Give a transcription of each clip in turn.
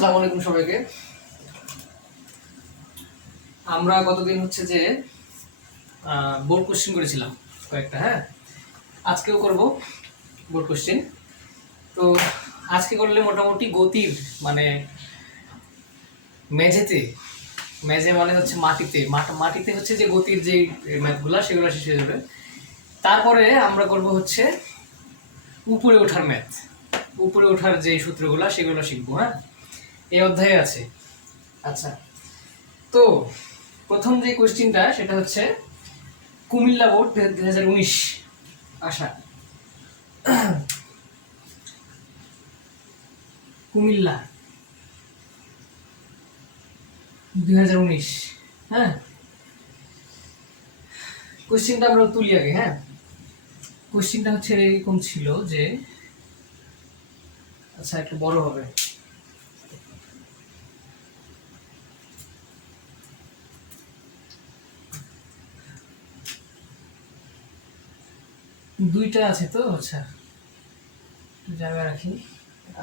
আসসালামু আলাইকুম সবাইকে। আমরা গতদিন হচ্ছে যে বোর্ড কোশ্চেন করেছিলাম কয়েকটা, হ্যাঁ, আজকেও করব বোর্ড কোশ্চেন। তো আজকে করলে মোটামুটি গতির মানে মেঝেতে, মেঝে মানে হচ্ছে মাটিতে, মাটিতে হচ্ছে যে গতির যে ম্যাথগুলো সেগুলো শেষ হয়ে যাবে। তারপরে আমরা করব হচ্ছে উপরে ওঠার ম্যাথ, উপরে ওঠার যে সূত্রগুলো সেগুলো শিখবো। হ্যাঁ, এই অধ্যায়ে আছে। আচ্ছা, তো প্রথম যে কোশ্চেনটা সেটা হচ্ছে কুমিল্লা বোর্ড 2019 আসা। কুমিল্লা 2019, হ্যাঁ, কোশ্চেনটা আমরা তুলি আগে। হ্যাঁ, কোশ্চেনটা হচ্ছে এরকম ছিল যে, আচ্ছা একটু বড় হবে। দুইটা আছে তো, আচ্ছা একটু জায়গা রাখি।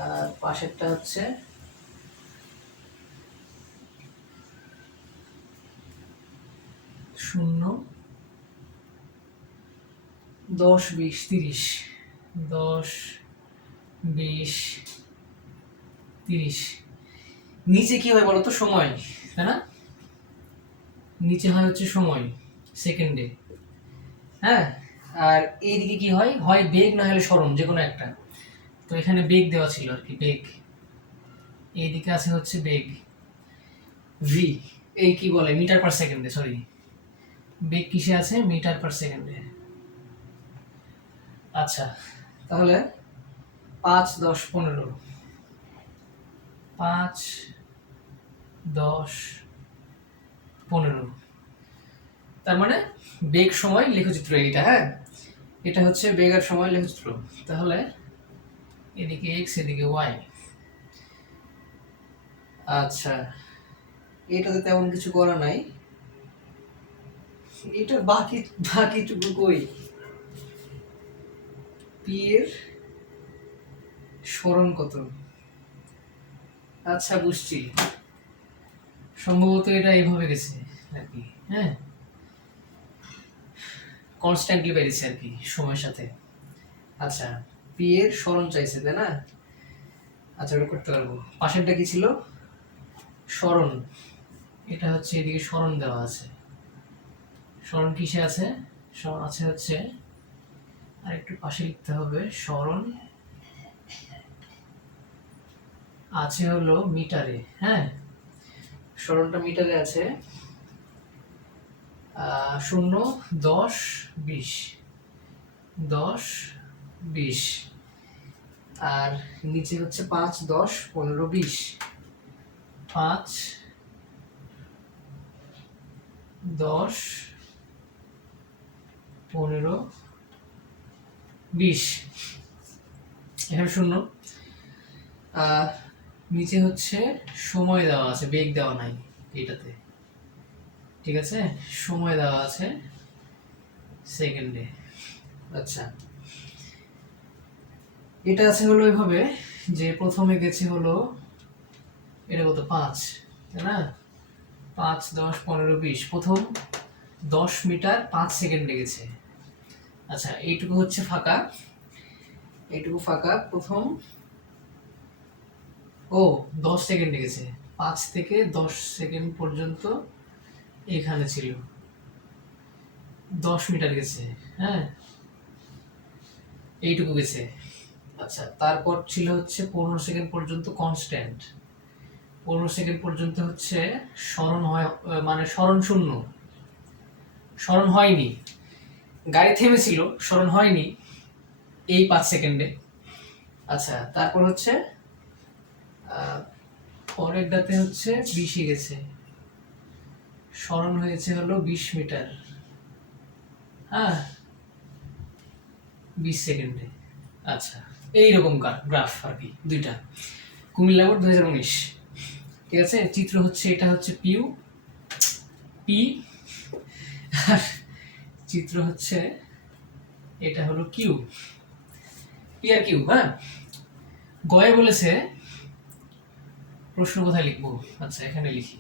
আর পাশেরটা হচ্ছে শূন্য, 10, 20, 30, 10, 20, 30। নিচে কি হয় বলতো? সময়, তাই না? নিচে হয় হচ্ছে সময় সেকেন্ডে, হ্যাঁ। আর এইদিকে কি হয়? হয় বেগ না হলে সরণ, যে কোনো একটা। তো এখানে বেগ দেওয়া ছিল আর কি, বেগ। এইদিকে আছে হচ্ছে বেগ ভি, এই কি বলে মিটার পার সেকেন্ডে, সরি, বেগ কিসে আছে? মিটার পার সেকেন্ডে। আচ্ছা, তাহলে 5, 10, 15, 5, 10, 15, তার মানে বেগ সময় লেখচিত্র এইটা। হ্যাঁ, এটা হচ্ছে বেগ আর সময় লেখচিত্র। তাহলে এদিকে এক্স, এদিকে ওয়াই। আচ্ছা, এটাতে তেমন কিছু করা নাই। এটা বাকিটুকু কই? পি এর সরণ কত? আচ্ছা বুঝছি, সম্ভবত এটা এইভাবে গেছে আর কি। হ্যাঁ, কনস্ট্যান্টলি বেড়েছে আর কি সময়ের সাথে। আচ্ছা, পি এর সরণ চাইছে, তাই না? আচ্ছা, ওটা করতে পারবো। পাশেরটা কি ছিল? সরণ। এটা হচ্ছে এদিকে সরণ দেওয়া আছে। সরণ কিসে আছে? সরণ আছে হচ্ছে, আর একটু পাশে লিখতে হবে, সরণ আছে হলো মিটারে। হ্যাঁ, সরণটা মিটারে আছে। 0, 10, 20, 10, 20, আর নিচে হচ্ছে 5, 10, 15, 20, 5, 10, 15, 20। এখানে 0। নিচে হচ্ছে সময় দেওয়া আছে, বেগ দেওয়া নাই এটাতে, ঠিক আছে? সময় দেওয়া আছে সেকেন্ডে। আচ্ছা, এটা আছে হলো এভাবে যে প্রথমে গেছে হলো, এটা কত? 5, তাই না? 5, 10, 15, 20, প্রথম 10 মিটার 5 সেকেন্ডে গেছে। আচ্ছা, এইটুকু হচ্ছে ফাঁকা, এইটুকু ফাঁকা প্রথম। ও, 10 সেকেন্ডে গেছে, 5 থেকে 10 সেকেন্ড পর্যন্ত এখানে ছিল, 10 মিটার গেছে। হ্যাঁ, এইটুকু গেছে। আচ্ছা, তারপর ছিল হচ্ছে 15 সেকেন্ড পর্যন্ত কনস্ট্যান্ট। 15 সেকেন্ড পর্যন্ত হচ্ছে স্মরণ হয়, মানে স্মরণ শূন্য, স্মরণ হয়নি, গাড়ি থেমেছিল, স্মরণ হয়নি এই 5 সেকেন্ডে। আচ্ছা, তারপর হচ্ছে পরেরটাতে হচ্ছে 20 গেছে, স্মরণ হয়েছে হলো 20 মিটার, হ্যাঁ, 20 সেকেন্ডে। আচ্ছা, এইরকম গ্রাফ আর কি দুইটা, কুমিল্লা বোর্ড 2019। ঠিক আছে, চিত্র হচ্ছে, এটা হচ্ছে পিউ পি, আর চিত্র হচ্ছে এটা হলো কিউ, পি আর কিউ। হ্যাঁ, গয়ে বলেছে প্রশ্ন কোথায় লিখবো? আচ্ছা এখানে লিখি।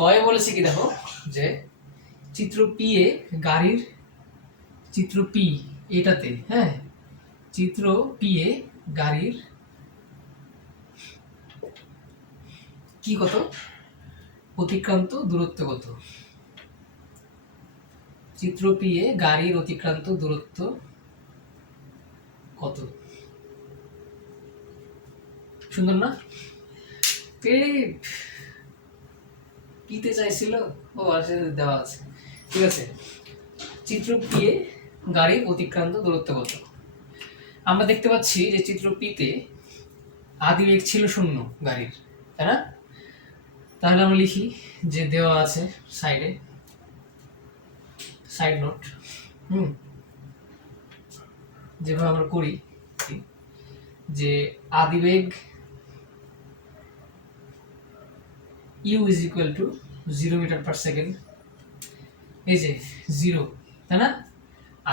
গয়ে বলেছে কি দেখো, যে চিত্র পি এ গাড়ির, চিত্র পি এটাতে, হ্যাঁ, চিত্র পি এ গাড়ির কি কত, অতিক্রান্ত দূরত্ব কত? চিত্র পি এ গাড়ির অতিক্রান্ত দূরত্ব কত? সুন্দর না? পিতে চাইছিল, ও আসলে দেওয়া আছে। ঠিক আছে, চিত্র পি এ গাড়ির অতিক্রান্ত দূরত্ব কত? আমরা দেখতে পাচ্ছি যে চিত্র পিতে আদি বেগ ছিল 0 গাড়ির, তাই না? তাহলে আমরা লিখি যে দেওয়া আছে সাইডে, সাইড নোট, যেভাবে আমরা করি, যে আদিবেগ u is equal to 0 metre per second. এই যে 0, তাই না?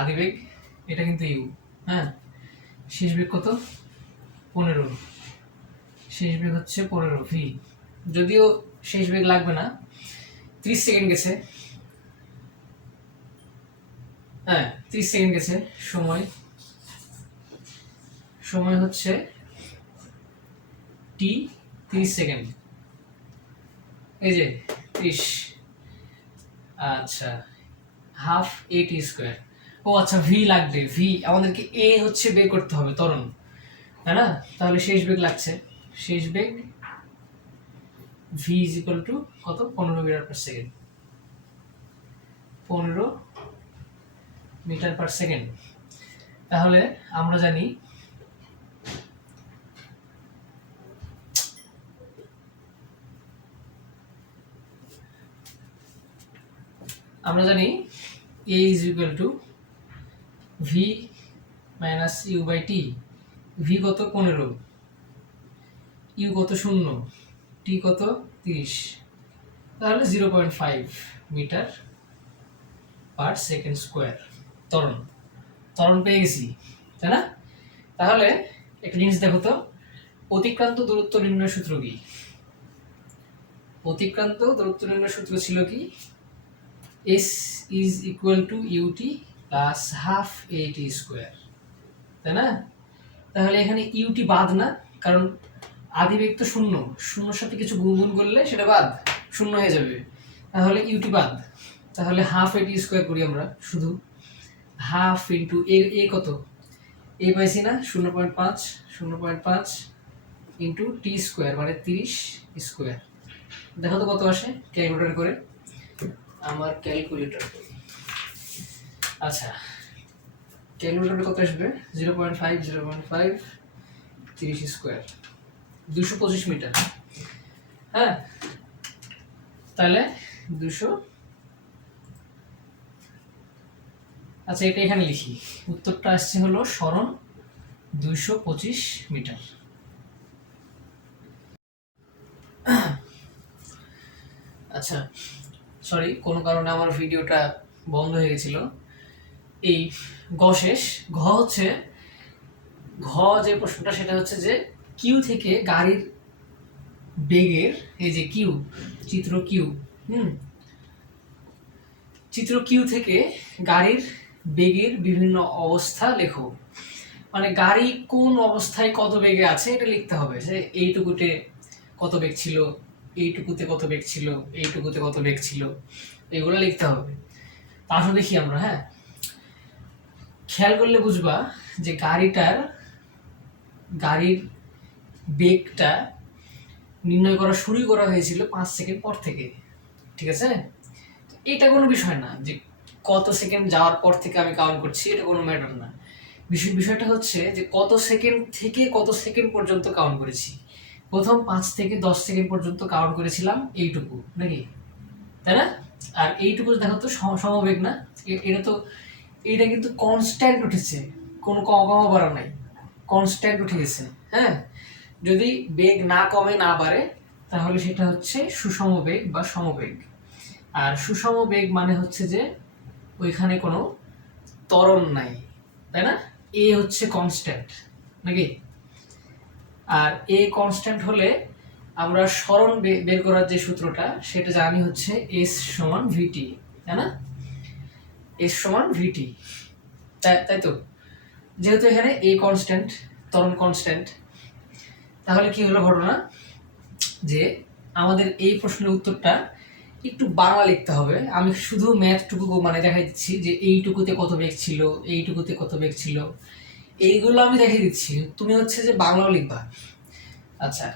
আদিবেগ এটা কিন্তু u, হ্যাঁ। শেষ বেগ কত? 15। শেষ বেগ হচ্ছে 15 v। যদিও শেষ বেগ লাগবে না, 30 সেকেন্ড গেছে, হ্যাঁ 30 সেকেন্ড গেছে। সময় হচ্ছে t 30 সেকেন্ড, এই যে 30। আচ্ছা, হাফ a t স্কোয়ার। ও আচ্ছা, v লাগবে, v আমাদেরকে a হচ্ছে বের করতে হবে, ত্বরণ, তাই না? তাহলে শেষ বেগ লাগছে, শেষ বেগ v ইজ ইকুয়াল টু কত? 15 metre per second. 15 metre per second. তাহলে আমরা জানি a is equal to v minus u by t. v কত? 15, ইউ কত? 0, টি কত? 30। তাহলে 0.5 মিটার পার সেকেন্ড স্কোয়ার ত্বরণ পেয়ে গেছি, তাই না? তাহলে একটা জিনিস দেখো তো, অতিক্রান্ত দূরত্ব নির্ণয় সূত্র কি? অতিক্রান্ত দূরত্ব নির্ণয় সূত্র ছিল কি? s is equal two ut plus half at square, তাই না? তাহলে এখানে ut বাদ না, কারণ আদিবেগ তো 0, 0 সাথে কিছু গুণ করলে সেটা বাদ, 0 হয়ে যাবে। তাহলে ut বাদ, তাহলে হাফ at স্কোয়ার করি আমরা, শুধু হাফ ইন্টু এ কত? এ পাইছি না? 0.5 ইন্টু টি স্কোয়ার মানে 30 স্কোয়ার। দেখো তো কত আসে ক্যালকুলেটর করে, আমার ক্যালকুলেটর। আচ্ছা, ক্যালকুলেটরে কত আসবে? 0.5 30 স্কোয়ার, 225 মিটার, হ্যাঁ। তাহলে 200, আচ্ছা এটা এখানে লিখি, উত্তরটা আসছে হলো সরণ 225 মিটার। আচ্ছা সরি, কোনো কারণে আমার ভিডিওটা বন্ধ হয়ে গেছিল। এই শেষ। হচ্ছে যে প্রশ্নটা, সেটা হচ্ছে যে কিউ থেকে গাড়ির বেগের, এই যে কিউ, চিত্র কিউ, চিত্র কিউ থেকে গাড়ির বেগের বিভিন্ন অবস্থা লেখো। মানে গাড়ি কোন অবস্থায় কত বেগে আছে এটা লিখতে হবে, যে এইটুকুতে কত বেগ ছিল, এইটুকুতে কত বেগ ছিল, এইটুকুতে কত বেগ ছিল, এগুলো লিখতে হবে। তা আসলে দেখি আমরা, হ্যাঁ, খেয়াল করলে বুঝবা যে গাড়ির বেগটা নির্ণয় করা শুরু করা হয়েছিল 5 সেকেন্ড পর থেকে, ঠিক আছে? এটা কোনো বিষয় না যে কত সেকেন্ড যাওয়ার পর থেকে আমি কাউন্ট করছি, এটা কোনো ম্যাটার না। বিষয়টা হচ্ছে যে কত সেকেন্ড থেকে কত সেকেন্ড পর্যন্ত কাউন্ট করেছি। প্রথম 5 থেকে 10 সেকেন্ড পর্যন্ত কাউন্ট করেছিলাম এইটুকু, নাকি, তাই না? আর এইটুকু দেখো তো সমবেগ না, এটা কিন্তু কনস্ট্যান্ট উঠেছে, কোনো কমা বাড়া নাই, কনস্ট্যান্ট উঠে গেছে, হ্যাঁ। যদি বেগ না কমে না বাড়ে তাহলে সেটা হচ্ছে সুষম বেগ বা সমবেগ। আর সুষম বেগ মানে হচ্ছে যে ওইখানে কোনো ত্বরণ নাই, তাই না? এ হচ্ছে কনস্ট্যান্ট, নাকি? আর এ কনস্ট্যান্ট হলে আমরা সরণ বের করার যে সূত্রটা সেটা জানি হচ্ছে এস সমান ভিটি, তাই না? এস সমান ভিটি, তাই তো। যেহেতু এখানে এ কনস্ট্যান্ট, ত্বরণ কনস্ট্যান্ট, তাহলে কি হলো ঘটনা, যে আমাদের এই প্রশ্নের উত্তরটা একটু বাংলা লিখতে হবে। আমি শুধু ম্যাথটুকু মানে দেখাই দিচ্ছি যে এইটুকুতে কত বেগ ছিল, এইটুকুতে কত বেগ ছিল, এইগুলো আমি দেখিয়ে দিচ্ছি, তুমি হচ্ছে যে বাংলাও লিখবা। আচ্ছা,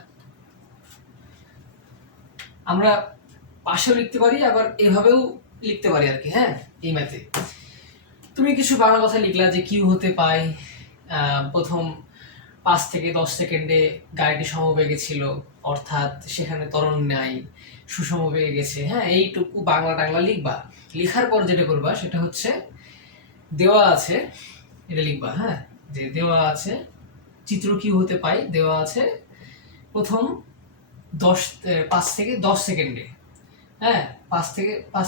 আমরা পাশেও লিখতে পারি, আবার এভাবেও লিখতে পারি আর কি। হ্যাঁ, এই ম্যাথে তুমি কিছু বাংলা কথা লিখলা যে কিউ হতে পাই প্রথম 5 থেকে 10 সেকেন্ডে গাড়িটি সমবেগে ছিল, অর্থাৎ সেখানে ত্বরণ নাই, সুষম বেগে গেছে। হ্যাঁ, এইটুকু বাংলা টাংলা লিখবা। লিখার পর যেটা করবা সেটা হচ্ছে দেওয়া আছে এটা লিখবা। হ্যাঁ, যে দেওয়া আছে চিত্র কিউ হতে পাই, দেওয়া আছে প্রথম 5 থেকে 10 সেকেন্ডে। হ্যাঁ, 5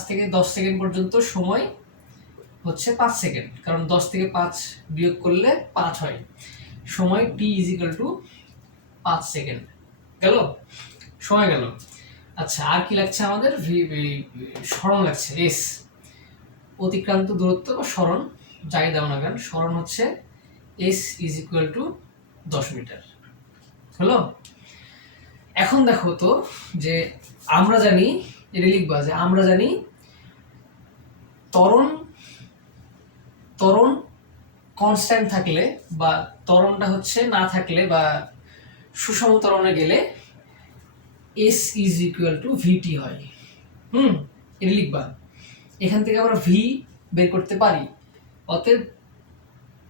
থেকে 10 সেকেন্ড পর্যন্ত সময় হচ্ছে 5 সেকেন্ড, কারণ 10 থেকে 5 বিয়োগ করলে 5 হয়। সময় টি ইজ ইকুয়াল টু 5 সেকেন্ড। গেল, সময় গেল। আচ্ছা, আর কি লাগছে আমাদের? সরণ লাগছে, এস, অতিক্রান্ত দূরত্ব বা সরণ যাই দাও না কেন, সরণ হচ্ছে s is equal to 10 metre. হলো? এখন দেখো তো যে আমরা জানি, এটা লিখবা যে আমরা জানি ত্বরণ কনস্ট্যান্ট থাকলে বা ত্বরণটা হচ্ছে না থাকলে বা সুষম ত্বরণে গেলে এস ইজ ইকুয়াল টু ভিটি হয়। এটা লিখবা। এখান থেকে আমরা ভি বের করতে পারি। অতএব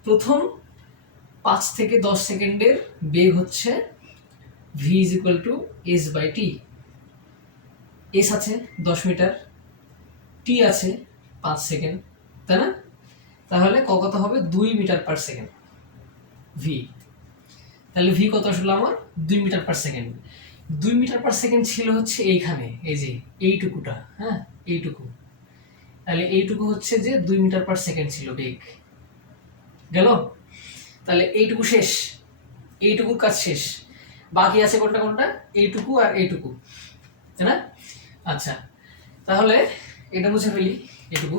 প্রথম 5 থেকে 10 সেকেন্ডের বেগ হচ্ছে v is equal to S by T. S আছে 10 মিটার, টি আছে 5 সেকেন্ড, তাই না? তাহলে কত হবে? 2 মিটার পার সেকেন্ড ভি। তাহলে ভি কত আসলে আমার? 2 metre per second. 2 metre per second ছিল হচ্ছে এইখানে, এই যে এইটুকুটা। হ্যাঁ, এইটুকু। তাহলে এইটুকু হচ্ছে যে 2 মিটার পার সেকেন্ড ছিল বেগ। গেল? তাহলে এইটুকু শেষ, এইটুকুর কাজ শেষ। বাকি আছে কোনটা কোনটা? এইটুকু আর এইটুকু, তাই না? আচ্ছা, তাহলে এটা মুছে ফেলি, এইটুকু।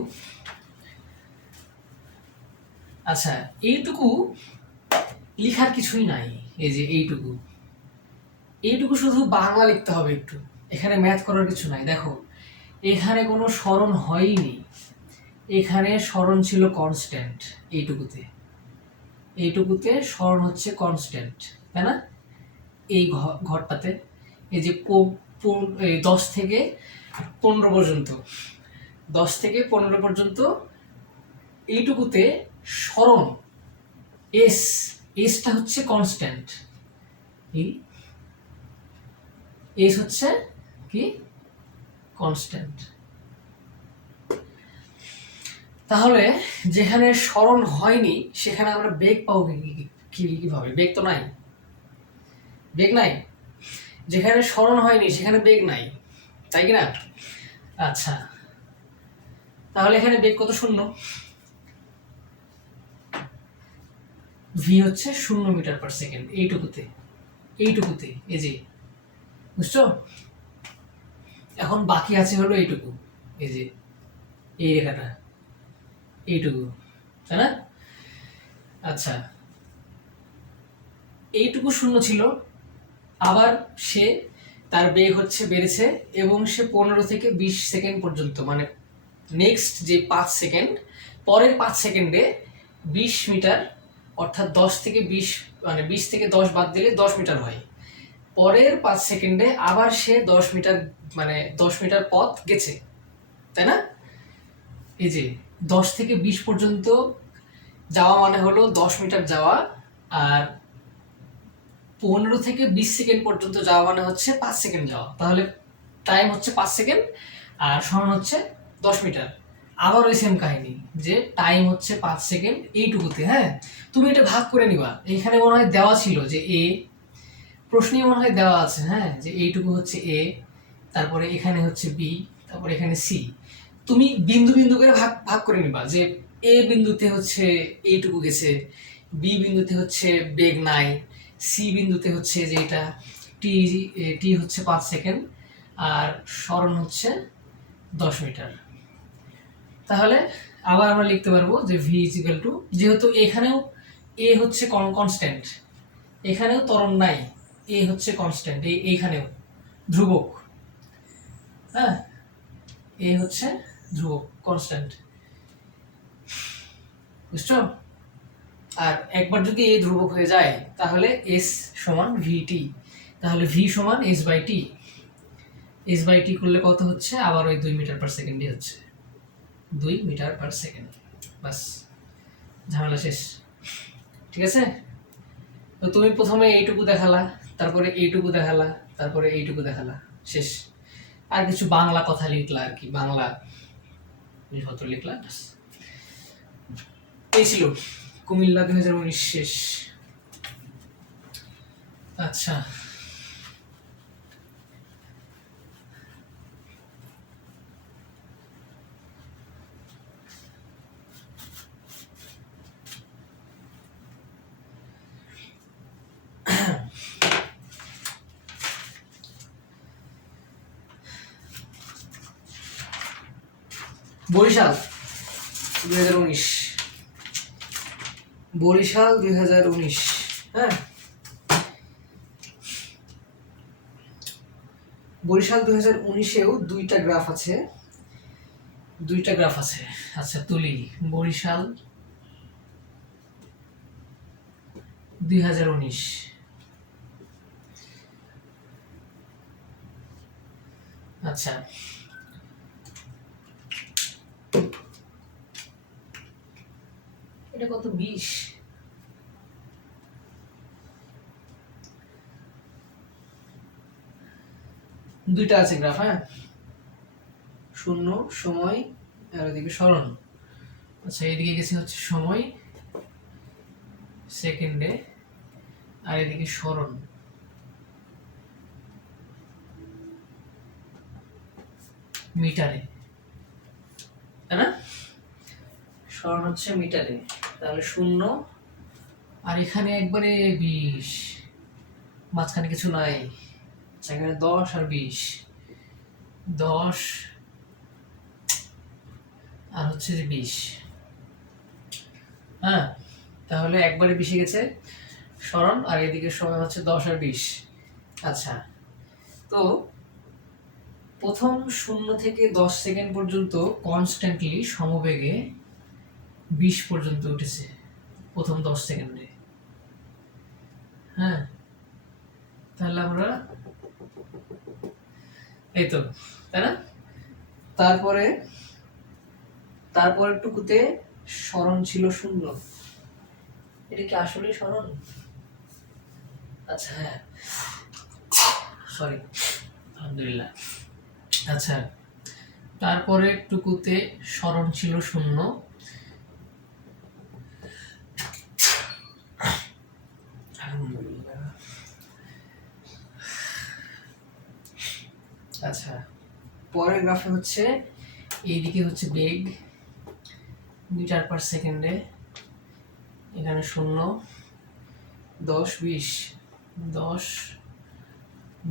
আচ্ছা, এইটুকু লিখার কিছুই নাই। এই যে এইটুকু, এইটুকু শুধু বাংলা লিখতে হবে একটু, এখানে ম্যাথ করার কিছু নাই। দেখো, এখানে কোনো সরণ হয়নি, এখানে সরণ ছিল কনস্ট্যান্ট। এইটুকুতে সরণ হচ্ছে কনস্ট্যান্ট, তাই না? এই ঘরটাতে এই যে 10 থেকে 15 পর্যন্ত, 10 থেকে 15 পর্যন্ত এইটুকুতে সরণ এসটা হচ্ছে কনস্ট্যান্ট। এস হচ্ছে কি? কনস্ট্যান্ট। তাহলে যেখানে সরণ হয়নি সেখানে আমরা বেগ পাবো কিভাবে? বেগ তো নাই, বেগ নাই। যেখানে সরণ হয়নি সেখানে বেগ নাই, তাই কি না? আচ্ছা, তাহলে এখানে বেগ কত? 0। ভি হচ্ছে 0 মিটার পার সেকেন্ড এইটুকুতে, এই যে, বুঝছো? এখন বাকি আছে হলো এইটুকু, এই যে এই রেখাটা, এইটুকু, তাই না? আচ্ছা, এইটুকু 0 ছিল, আবার সে তার বেগ হচ্ছে বেড়েছে এবং সে 15 থেকে 20 সেকেন্ড পর্যন্ত, মানে নেক্সট যে 5 সেকেন্ড, পরের 5 সেকেন্ডে 20 মিটার, অর্থাৎ 10 থেকে 20, মানে 20 থেকে 10 বাদ দিলে 10 মিটার হয়। পরের 5 সেকেন্ডে আবার সে 10 মিটার, মানে 10 মিটার পথ গেছে, তাই না? এই যে 10 থেকে 20 পর্যন্ত যাওয়া মানে হলো 10 মিটার যাওয়া, আর 15 থেকে 20 সেকেন্ড পর্যন্ত যাওয়া মানে হচ্ছে 5 সেকেন্ড যাওয়া। তাহলে টাইম হচ্ছে 5 সেকেন্ড আর সমান হচ্ছে 10 মিটার। আবার ওই সেম কাহিনী, যে টাইম হচ্ছে 5 সেকেন্ড এইটুকুতে। হ্যাঁ, তুমি এটা ভাগ করে নিবা। এখানে মনে হয় দেওয়া ছিল যে এ, প্রশ্নে মনে হয় দেওয়া আছে, হ্যাঁ, যে এইটুকু হচ্ছে এ, তারপরে এখানে হচ্ছে বি, তারপরে এখানে সি। তুমি বিন্দু বিন্দু করে ভাগ ভাগ করে নিবা, যে এ বিন্দুতে হচ্ছে এইটুকু গেছে, বি বিন্দুতে হচ্ছে বেগ নাই, সি বিন্দুতে হচ্ছে যে এটা টি টি হচ্ছে 5 সেকেন্ড আর সরণ হচ্ছে 10 মিটার। তাহলে আবার আমরা লিখতে পারবো যে ভি ইজ ইকুয়াল টু, যেহেতু এখানেও এ হচ্ছে কনস্ট্যান্ট, এখানেও ত্বরণ নাই, এ হচ্ছে কনস্ট্যান্ট, এইখানেও ধ্রুবক, হ্যাঁ এ হচ্ছে ধ্রুবক কনস্ট্যান্ট, বুঝছো? আর একবার যদি এ ধ্রুবক হয়ে যায় তাহলে এস সমান ভিটি, তাহলে ভি সমান S by T, S by T করলে কত হচ্ছে, আবার ওই 2 মিটার পার সেকেন্ডই হচ্ছে, 2 মিটার পার সেকেন্ড। বাস, ঝামেলা শেষ। ঠিক আছে, তো তুমি প্রথমে এইটুকু দেখালা, তারপরে এইটুকু দেখালা, তারপরে এইটুকু দেখালা, শেষ। আর কিছু বাংলা কথা লিখলা আর কি, বাংলা জিনিসপত্র লিখলা, বাস। এই ছিল কুমিল্লা 2019 শেষ। আচ্ছা, বরিশাল 2019, বরিশাল 2019, হ্যাঁ বরিশাল 2019-এও দুইটা গ্রাফ আছে, দুইটা গ্রাফ আছে। আচ্ছা তুলি, বরিশাল 2019, আচ্ছা এটা কত, 20, দুইটা আছে গ্রাফ, হ্যাঁ শূন্য সময় আর এদিকে সরণ। আচ্ছা এদিকে গেছে হচ্ছে সময় সেকেন্ডে, আর এদিকে সরণ মিটারে, তাই না? সরণ হচ্ছে মিটারে, তাহলে 0, আর এখানে একবারে 20, মাঝখানে কিছু নাই। আচ্ছা এখানে 10 আর 20, 10 আর হচ্ছে যে 20, হ্যাঁ তাহলে একবারে 20 গেছে সরণ, আর এদিকে সময় হচ্ছে 10 আর 20। আচ্ছা, তো প্রথম 0 থেকে 10 সেকেন্ড পর্যন্ত কনস্ট্যান্টলি সমবেগে 20 পর্যন্ত উঠেছে প্রথম 10 সেকেন্ডে, হ্যাঁ তাহলে আমরা এই তো, তাই না? তারপরে তারপর টুকুতে সরণ ছিল 0, এটা কি আসলে সরণ? আচ্ছা হ্যাঁ, সরি, আলহামদুলিল্লাহ। আচ্ছা তারপরে টুকুতে সরণ ছিল 0, আচ্ছা পরের গ্রাফে হচ্ছে এইদিকে হচ্ছে বেগ মিটার পার সেকেন্ডে, এখানে 0, 10, 20, 10,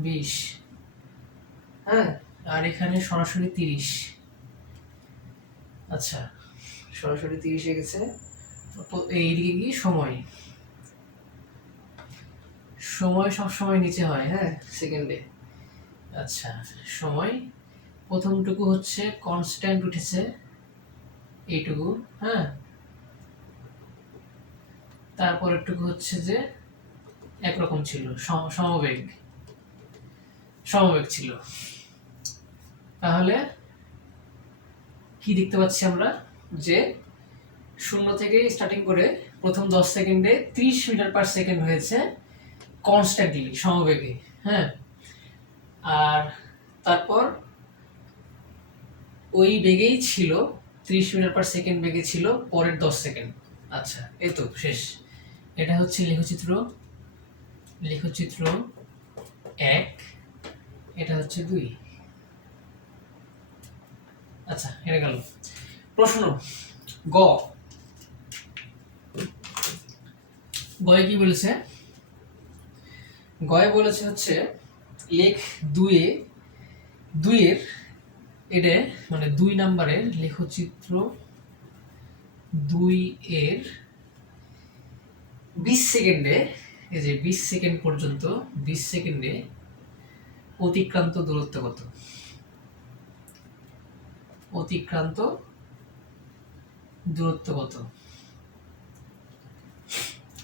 20, হ্যাঁ আর এখানে সরাসরি 30। আচ্ছা সরাসরি 30 গেছে। এইদিকে কি সময়, সময় সবসময় নিচে হয়, হ্যাঁ সেকেন্ডে। আচ্ছা সময় প্রথমটুকু হচ্ছে কনস্ট্যান্ট উঠেছে এইটুকু, হ্যাঁ তারপরেরটুকু হচ্ছে যে একরকম ছিল, সমবেগ সমবেগ ছিল। তাহলে কি দেখতে পাচ্ছি আমরা, যে 0 থেকে স্টার্টিং করে প্রথম 10 সেকেন্ডে 30 মিটার পার সেকেন্ড হয়েছে কনস্ট্যান্টলি সমবেগে, হ্যাঁ আর তারপর ওই বেগেই ছিল 30 মিটার পার সেকেন্ড বেগে ছিল পরের 10 সেকেন্ড। আচ্ছা এই তো শেষ। এটা হচ্ছে লেখচিত্র, লেখচিত্র 1, এটা হচ্ছে 2। আচ্ছা এটা গেল। প্রশ্ন গ, গয়ে কি বলেছে, গয়ে বলেছে হচ্ছে লেখ দুইয়ে দুইয়ের এটা মানে 2 নাম্বারের লেখচিত্র 2 এর 20 সেকেন্ডে, এই যে 20 সেকেন্ড পর্যন্ত 20 সেকেন্ডে অতিক্রান্ত দূরত্ব কত? অতিক্রান্ত দূরত্ব কত?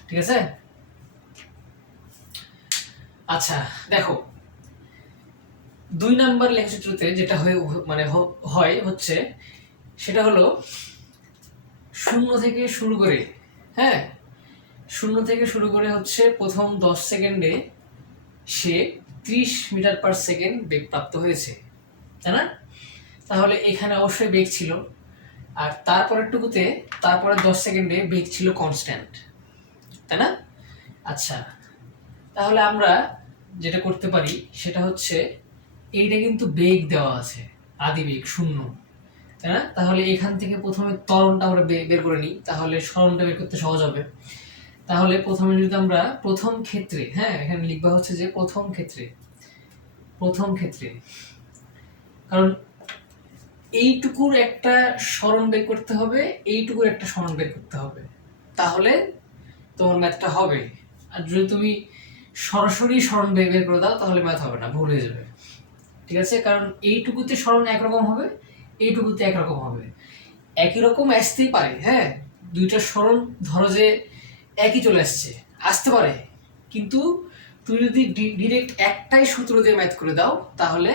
ঠিক আছে। আচ্ছা দেখো 2 নাম্বার লেখচিত্রতে যেটা হয় হচ্ছে সেটা হলো শূন্য থেকে শুরু করে, হ্যাঁ, শূন্য থেকে শুরু করে হচ্ছে প্রথম 10 সেকেন্ডে সে 30 মিটার পার সেকেন্ড বেগ প্রাপ্ত হয়েছে, তাই না? তাহলে এখানে অবশ্যই বেগ ছিল, আর তারপরের টুকুতে তারপরে 10 সেকেন্ডে বেগ ছিল কনস্ট্যান্ট, তাই না? আচ্ছা তাহলে আমরা যেটা করতে পারি সেটা হচ্ছে এইটা কিন্তু বেগ দেওয়া আছে, আদি বেগ 0, তাই না? তাহলে এখান থেকে প্রথমে ত্বরণটা আমরা বের করে নিই, তাহলে সরণটা বের করতে সহজ হবে। তাহলে প্রথমে যদি আমরা প্রথম ক্ষেত্রে, হ্যাঁ এখানে লিখবা হচ্ছে যে প্রথম ক্ষেত্রে কারণ এইটুকুর একটা সরণ বের করতে হবে, এইটুকুর একটা সরণ বের করতে হবে, তাহলে তোমার ম্যাথটা হবে। আর যদি তুমি সরাসরি সরণ বের করে দাও তাহলে ম্যাথ হবে না, ভুল হয়ে যাবে। ঠিক আছে, কারণ এইটুকুতে সরণ একরকম হবে, এইটুকুতে একরকম হবে, একই রকম আসতেই পারে, হ্যাঁ দুইটা সরণ ধরো যে একই চলে আসতে পারে, কিন্তু তুমি যদি ডিরেক্ট একটাই সূত্র দিয়ে ম্যাথ করে দাও তাহলে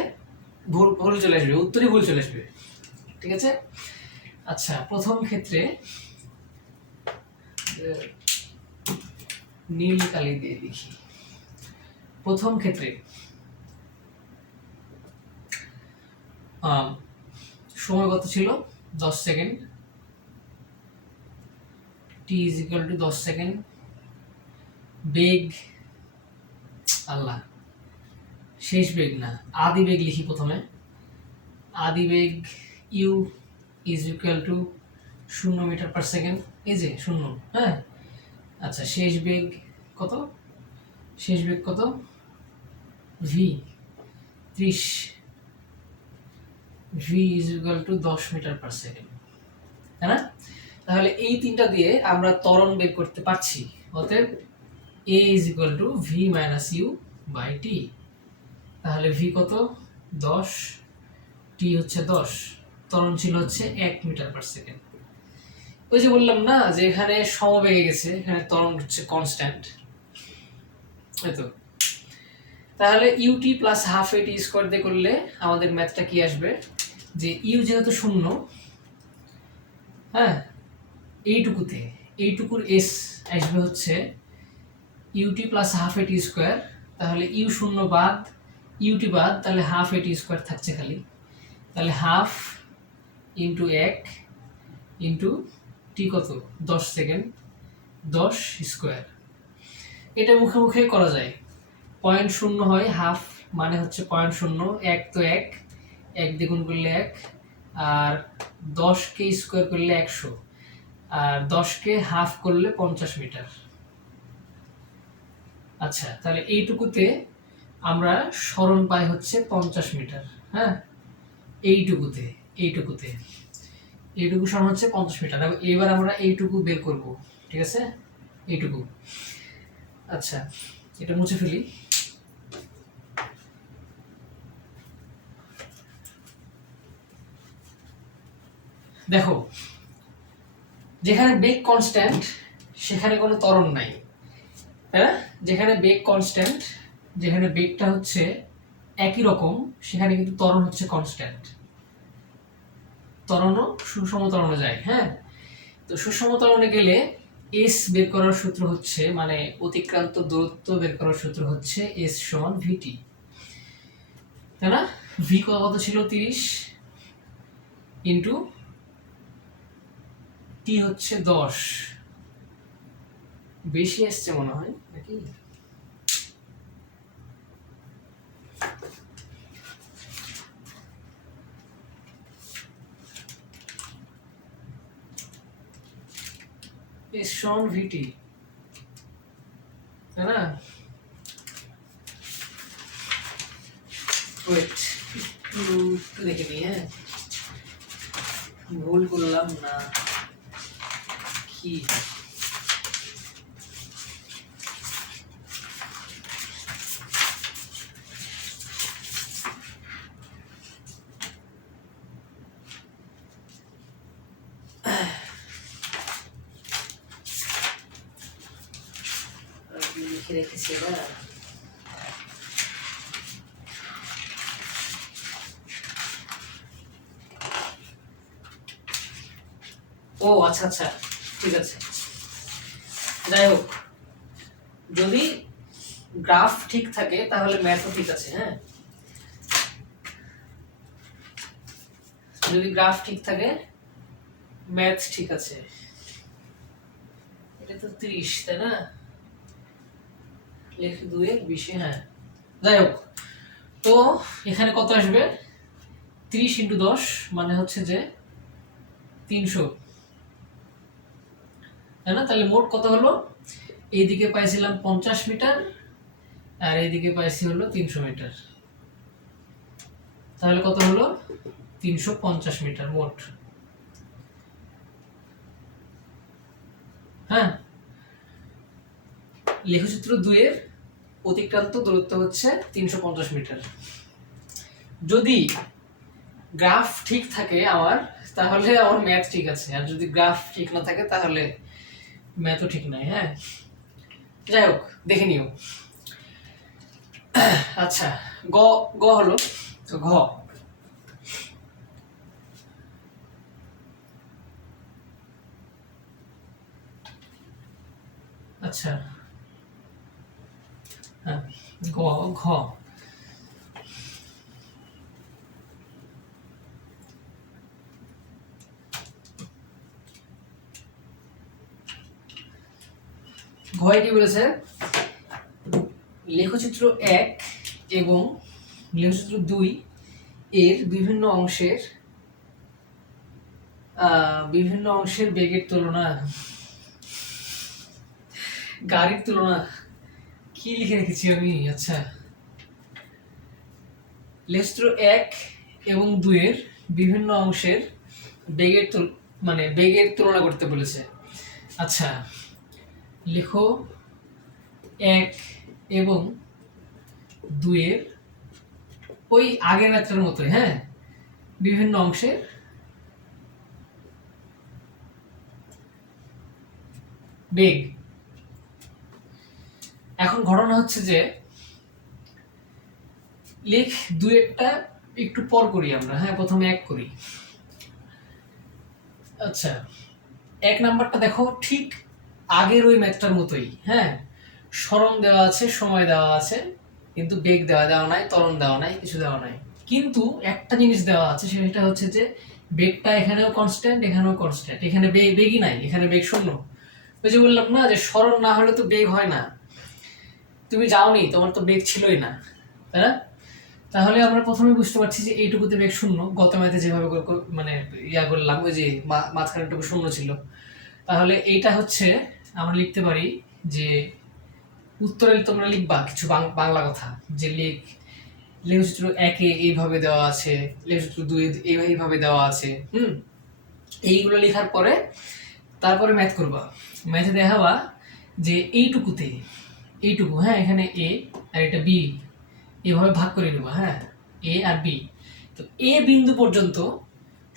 ভুল চলে আসবে, উত্তরই ভুল চলে আসবে। ঠিক আছে। আচ্ছা প্রথম ক্ষেত্রে নীল কালি দিয়ে লিখি। প্রথম ক্ষেত্রে সময় কত ছিল? 10 second, t is equal to 10 second. বেগ আল্লাহ, শেষ বেগ না, আদি বেগ লিখি প্রথমে। আদি বেগ u is equal to 0 metre per second, এই যে 0, হ্যাঁ। আচ্ছা শেষ বেগ কত? শেষ বেগ কত? v 30, v is equal to 10 metre per second, তাই না? তাহলে এই তিনটা দিয়ে আমরা ত্বরণ বের করতে পারছি। অতএব a is equal to v minus u by t। তাহলে v কত? 10, t হচ্ছে 10, ত্বরণ ছিল হচ্ছে 1 মিটার পার সেকেন্ড। ওই যে বললাম না যে এখানে সমবেগে গেছে, এখানে ত্বরণ হচ্ছে কনস্ট্যান্ট, এই তো। তাহলে ut plus half at square দিয়ে করলে আমাদের ম্যাথটা কি আসবে? যে u যেহেতু 0, হ্যাঁ এইটুকুর s আসবে হচ্ছে ut plus half at square. তাহলে u 0 বাদ, ut বাদ, তাহলে হাফ at স্কোয়ার থাকছে খালি। তাহলে হাফ ইন্টু 1 ইন্টু টি কত? 10 সেকেন্ড, 10 স্কোয়ার। এটা মুখে মুখে করা যায়, 0.0 হয় হাফ মানে হচ্ছে 0.0, 1 তো 1, 1 দ্বিগুণ করলে 1, আর 10কে স্কোয়ার করলে 100, আর 10কে হাফ করলে 50 মিটার। আচ্ছা তাহলে এইটুকুতে আমরা সরণ পাই হচ্ছে 50 মিটার, হ্যাঁ এইটুকুতে এইটুকু সরণ হচ্ছে 50 মিটার। এবার আমরা এইটুকু বের করব, ঠিক আছে, এইটুকু। আচ্ছা এটা মুছে ফেলি। দেখো যেখানে বেগ কনস্ট্যান্ট সেখানে কোনো ত্বরণ নাই, তাই না? যেখানে বেগ কনস্ট্যান্ট, যেখানে বেগটা হচ্ছে একই রকম, সেখানে কিন্তু ত্বরণ হচ্ছে কনস্ট্যান্ট, ত্বরণও সুষম ত্বরণে যায়, হ্যাঁ। তো সুষম ত্বরণে গেলে এস বের করার সূত্র হচ্ছে, মানে অতিক্রান্ত দূরত্ব বের করার সূত্র হচ্ছে এস সমান ভিটি, তাই না? ভি কত ছিল? 30 ইন্টু টি হচ্ছে 10, বেশি আসছে মনে হয় নাকি? এস সমান ভিটি, তাই না? ওয়েট, একটু দেখে নিই। হ্যাঁ, ভুল করলাম না কি? লিখে রেখেছি এবার। ও আচ্ছা আচ্ছা, ঠিক আছে। যাই হোক, যদি গ্রাফ ঠিক থাকে তাহলে ম্যাথও ঠিক আছে। হ্যাঁ, যদি গ্রাফ ঠিক থাকে ম্যাথ ঠিক আছে। এটা তো 30, তাই না? লেখ 2 এর 20। হ্যাঁ, যাই হোক, তো এখানে কত আসবে? 30 × 10 মানে হচ্ছে যে 300, তাই না? তাহলে মোট কত হলো? এইদিকে পাইছিলাম 50 মিটার আর এইদিকে পাইছি হলো 300 মিটার। তাহলে কত হলো? 350 মিটার মোট। হ্যাঁ, লেখচিত্র 2 এর অতিক্রান্ত দূরত্ব হচ্ছে 350 মিটার। যদি গ্রাফ ঠিক থাকে আমার, তাহলে আমার ম্যাথ ঠিক আছে, আর যদি গ্রাফ ঠিক না থাকে তাহলে ম্যাথও ঠিক নাই। হ্যাঁ, যাই হোক, দেখে নিও। আচ্ছা, গ গ হলো ঘ। আচ্ছা, হ্যাঁ, গ ঘ ঘয় কি বলেছে? লেখচিত্র 1 এবং লেখচিত্র 2 এর বিভিন্ন অংশের বেগের তুলনা, গাড়ির তুলনা, কি লিখে রেখেছি আমি? আচ্ছা, লেখচিত্র 1 এবং 2 এর বিভিন্ন অংশের বেগের তুলনা করতে বলেছে। আচ্ছা, লেখো 1 এবং 2 এর ওই আগের ম্যাথটার মতোই। হ্যাঁ, বিভিন্ন অংশের বেগ। এখন ঘটনা হচ্ছে যে লেখ 2 এরটা একটু পর করি আমরা। হ্যাঁ, প্রথমে 1 করি। আচ্ছা, 1 নাম্বারটা দেখো ঠিক আগের ওই ম্যাথটার মতোই। হ্যাঁ, সরণ দেওয়া আছে, সময় দেওয়া আছে, কিন্তু বেগ দেওয়া নাই, ত্বরণ দেওয়া নাই, কিছু দেওয়া নাই। কিন্তু একটা জিনিস দেওয়া আছে, সেটা হচ্ছে যে বেগটা এখানেও কনস্ট্যান্ট, এখানেও কনস্ট্যান্ট। এখানে বেগই নাই, এখানে বেগ শূন্য। ওই যে বললাম না যে সরণ না হলে তো বেগ হয় না। তুমি যাওনি, তোমার তো বেগ ছিলই না, তাই না? তাহলে আমরা প্রথমে বুঝতে পারছি যে এইটুকুতে বেগ শূন্য। গত ম্যাথে যেভাবে মানে করলাম, ওই যে মাঝখানেটুকু শূন্য ছিল। তাহলে এইটা হচ্ছে আমরা লিখতে পারি যে উত্তরে তোমরা লিখবা কিছু বাংলা কথা, যে লেখচিত্র 1 এ এইভাবে দেওয়া আছে, লেখচিত্র 2 এ এইভাবে দেওয়া আছে। এইগুলো লেখার পরে তারপরে ম্যাথ করবা। ম্যাথে দেখাবা যে এইটুকু, হ্যাঁ, এখানে এ আর এটা বি, এভাবে ভাগ করে নেবা। হ্যাঁ, এ আর বি। তো এ বিন্দু পর্যন্ত,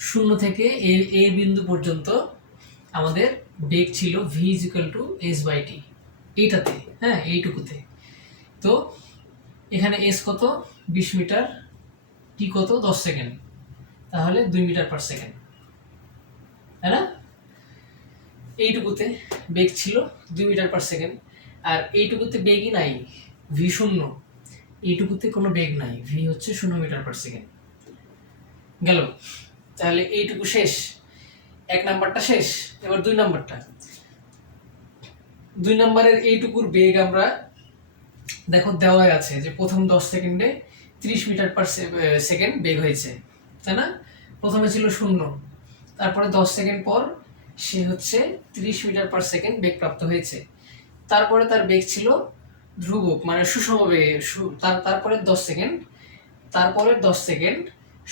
শূন্য থেকে এ বিন্দু পর্যন্ত আমাদের বেগ ছিল ভি ইকুয়াল টু s/t। এইটাতে, হ্যাঁ, এইটুকুতে। তো এখানে এস কত? 20 মিটার, টি কত? 10 সেকেন্ড, তাহলে 2 মিটার পার সেকেন্ড, তাই না? এইটুকুতে বেগ ছিল 2 মিটার পার সেকেন্ড, আর এইটুকুতে বেগই নাই, ভি শূন্য। এইটুকুতে কোনো বেগ নাই, ভি হচ্ছে 0 মিটার পার সেকেন্ড। গেল, তাহলে এইটুকু শেষ, 1 নাম্বারটা শেষ। এবার 2 নাম্বারটা। 2 নাম্বারের এইটুকুর বেগ আমরা দেখো দেওয়াই আছে যে প্রথম 10 সেকেন্ডে 30 মিটার পার সেকেন্ড বেগ হয়েছে, তাই না? প্রথমে ছিল 0, তারপরে 10 সেকেন্ড পর সে হচ্ছে 30 মিটার পার সেকেন্ড বেগ প্রাপ্ত হয়েছে। তারপরে তার বেগ ছিল ধ্রুবক, মানে সুষম বেগ। তারপরে 10 সেকেন্ড তারপরে 10 সেকেন্ড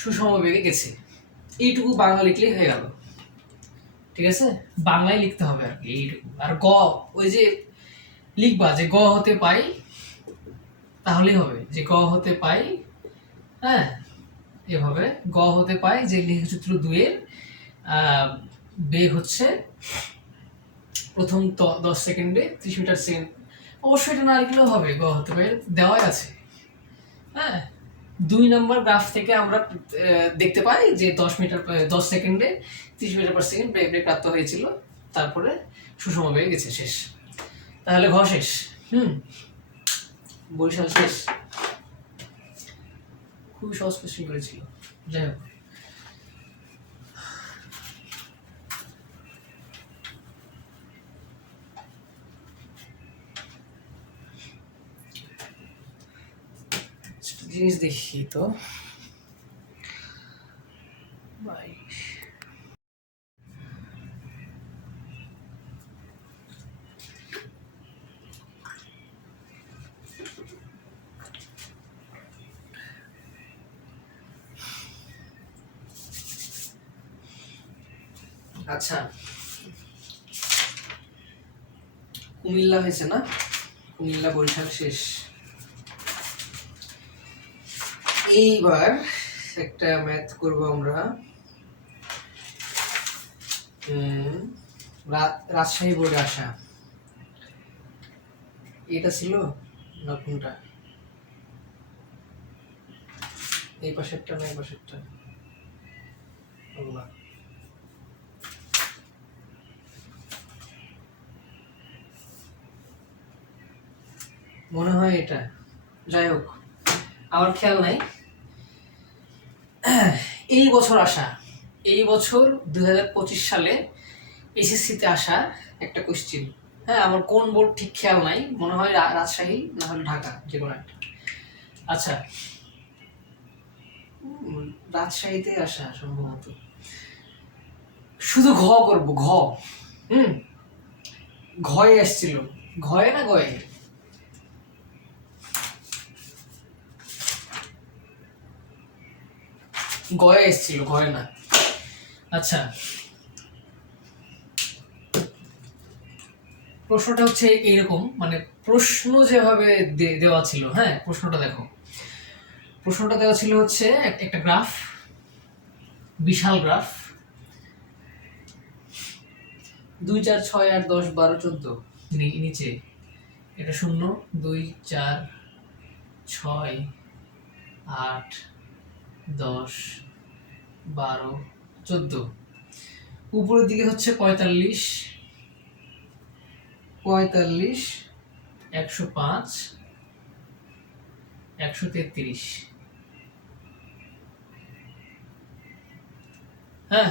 সুষম বেগে গেছে। এইটুকু বাংলা লিখলেই হয়ে গেল, ঠিক আছে? বাংলায় লিখতে হবে আর কি এইটুকু। আর গ ওই যে লিখবা যে গ হতে পাই, তাহলেই হবে যে গ হতে পাই, হ্যাঁ এভাবে গ হতে পাই যে লেখচিত্র 2 এর বেগ হচ্ছে প্রথম 10 সেকেন্ডে 30 মিটার সেকেন্ড। অবশ্যই এটা না লিখলেও হবে, গ হতে পাই দেওয়াই আছে। হ্যাঁ 2 নম্বর গ্রাফ থেকে আমরা দেখতে পাই যে 10 সেকেন্ডে 30 মিটার পার সেকেন্ড বেগ প্রাপ্ত হয়েছিল, তারপরে সুষম বেগে গেছে, শেষ। তাহলে ঘ শেষ। বরিশাল শেষ। খুবই সহজ কোশ্চেন করেছিল, যাই হোক। জিনিস দেখি তো ভাই। আচ্ছা, কুমিল্লা হয়েছে না? কুমিল্লা বরিশাল শেষ। এইবার একটা ম্যাথ করব আমরা। রাজশাহী বোর্ডে আসা, এটা ছিল না কোনটা? এই পাশেরটা না এই পাশেরটা? আল্লাহ, মনে হয় এটা, যাই হোক আমার খেয়াল নাই। এই বছর আসা, এই বছর 2025 সালে এসএসসিতে আসা একটা কোশ্চিন। হ্যাঁ আমার কোন বোর্ড ঠিক খেয়াল নাই, মনে হয় রাজশাহী না হলে ঢাকা, যে কোনো একটা। আচ্ছা রাজশাহীতে আসা সম্ভবত। শুধু ঘ করব, ঘ। ঘয়ে এসছিল, ঘয়ে না গয়ে? গয়ে এসছিল, ঘয়ে না। আচ্ছা প্রশ্নটা হচ্ছে এইরকম, মানে প্রশ্ন যেভাবে দেওয়া ছিল, হ্যাঁ প্রশ্নটা দেখো। প্রশ্নটা দেওয়া ছিল হচ্ছে একটা গ্রাফ, বিশাল গ্রাফ, 2 4 6 8 10 12 14 নিচে এটা 0 2 4 6 8 10 12 14, উপরের দিকে হচ্ছে 45 105 133। হ্যাঁ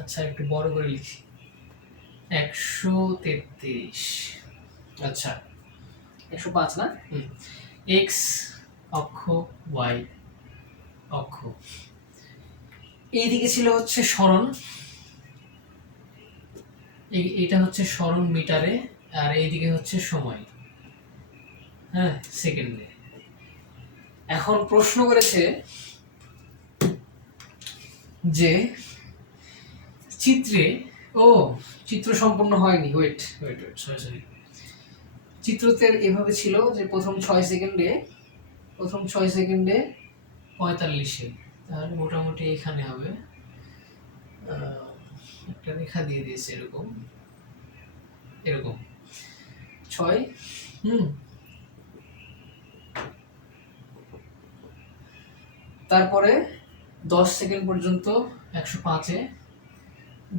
আচ্ছা একটু বড় করে লিখি, 133। আচ্ছা 105 না? এক্স অক্ষ, ওয়াই অক্ষ। এইদিকে ছিল হচ্ছে সরণ, এইটা হচ্ছে সরণ মিটারে, আর এইদিকে হচ্ছে সময়, হ্যাঁ সেকেন্ডে। এখন প্রশ্ন করেছে যে চিত্রে, ও চিত্র সম্পূর্ণ হয়নি, ওয়েট ওয়েট ওয়েট সরি। চিত্রতে এভাবে ছিল যে প্রথম 6 সেকেন্ডে 45-এ, তাহলে মোটামুটি এখানে হবে একটা রেখা দিয়ে দিয়েছে এরকম এরকম 6 তারপরে 10 সেকেন্ড পর্যন্ত 105-এ,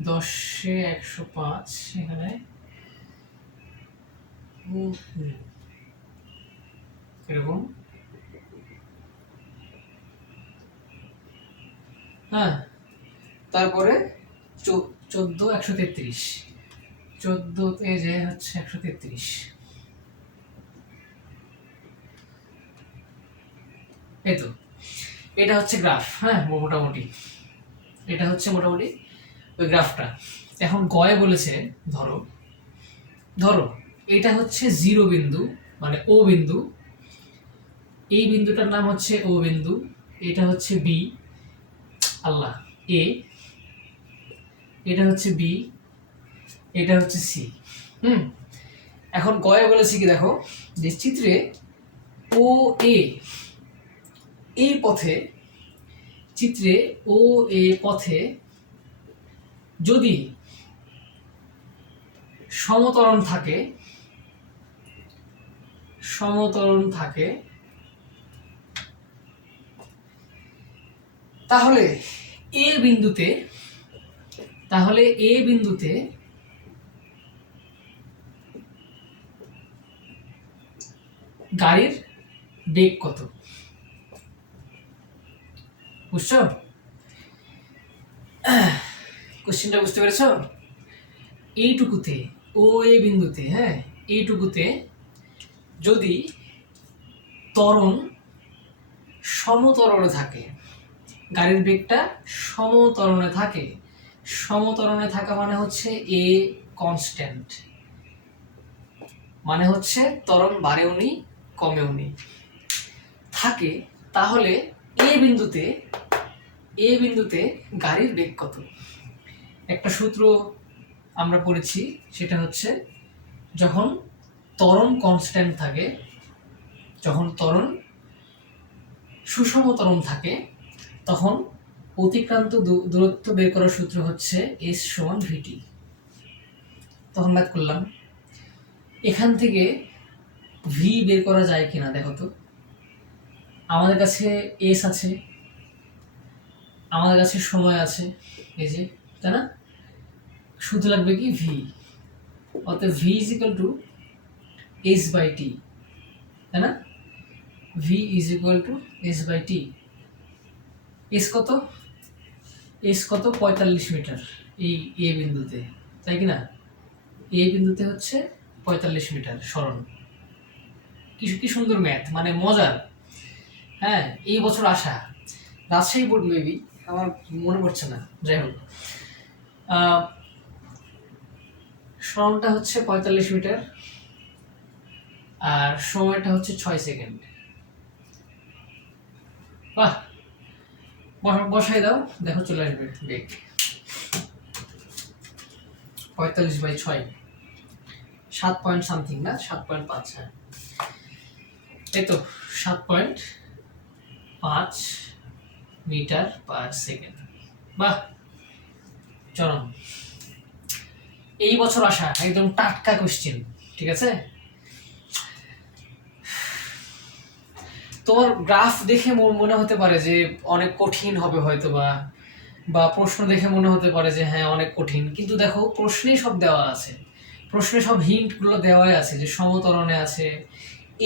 10-এ 105 এখানে এরকম, হ্যাঁ তারপরে 14 133, 14-তে যে হচ্ছে 133। এই তো এটা হচ্ছে গ্রাফ, হ্যাঁ মোটামুটি এটা হচ্ছে মোটামুটি ওই গ্রাফটা। এখন গয়ে বলেছে ধরো ধরো এটা হচ্ছে 0 বিন্দু, মানে ও বিন্দু, এই বিন্দুটার নাম হচ্ছে ও বিন্দু, এটা হচ্ছে বি, আল্লাহ, এ, এটা হচ্ছে বি, এটা হচ্ছে সি। এখন গয়ে বলেছি কি দেখো, যে চিত্রে ও এ এই পথে, চিত্রে ও এ পথে যদি সমতরণ থাকে, সমতরণ থাকে, তাহলে এ বিন্দুতে, তাহলে এ বিন্দুতে গাড়ির বেগ কত? বুঝছো কোশ্চেনটা? বুঝতে পেরেছো? এইটুকুতে, ও এ বিন্দুতে, হ্যাঁ, এইটুকুতে যদি ত্বরণ সমতরণে থাকে, গাড়ির বেগটা সমতরণে থাকে, সমতরণে থাকা মানে হচ্ছে এ কনস্ট্যান্ট, মানে হচ্ছে ত্বরণ বাড়েও নি কমেও নি থাকে, তাহলে এ বিন্দুতে, এ বিন্দুতে গাড়ির বেগ কত? একটা সূত্র আমরা পড়েছি, সেটা হচ্ছে যখন ত্বরণ কনস্ট্যান্ট থাকে, যখন ত্বরণ সুষম ত্বরণ থাকে, তখন অতিক্রান্ত দূরত্ব বের করার সূত্র হচ্ছে এস সমান ভিটি। তখন ম্যাথ করলাম, এখান থেকে ভি বের করা যায় কিনা দেখো তো। আমাদের কাছে এস আছে, আমাদের কাছে সময় আছে, এই যে, তাই না? শুধু লাগবে কি ভি, অতএব V is equal to S by T, তাই না? V is equal to S by T. S কত? এস কত? 45 মিটার এই এ বিন্দুতে, তাই কি না? এ বিন্দুতে হচ্ছে 45 মিটার সরণ। কি সুন্দর ম্যাথ, মানে মজার। হ্যাঁ, এই বছর আসা রাজশাহী বোর্ড মেবি, আমার মনে পড়ছে না, যাই হোক। সরণটা হচ্ছে 45 মিটার আর সময়টা হচ্ছে 6 সেকেন্ড। বাহ, বসাই দাও, দেখো চলে আসবে বেগ। 45/6, 7 পয়েন্ট সামথিং, না 7.5, হ্যাঁ এই তো 7.5 মিটার পার সেকেন্ড। বাহ, চরম। এই বছর আসা একদম টাটকা কোশ্চেন, ঠিক আছে? তোমার গ্রাফ দেখে মনে হতে পারে যে অনেক কঠিন হবে হয়তো, বা প্রশ্ন দেখে মনে হতে পারে যে হ্যাঁ অনেক কঠিন, কিন্তু দেখো প্রশ্নেই সব দেওয়া আছে, প্রশ্নে সব হিন্টগুলো দেওয়াই আছে, যে সমতরণে আছে,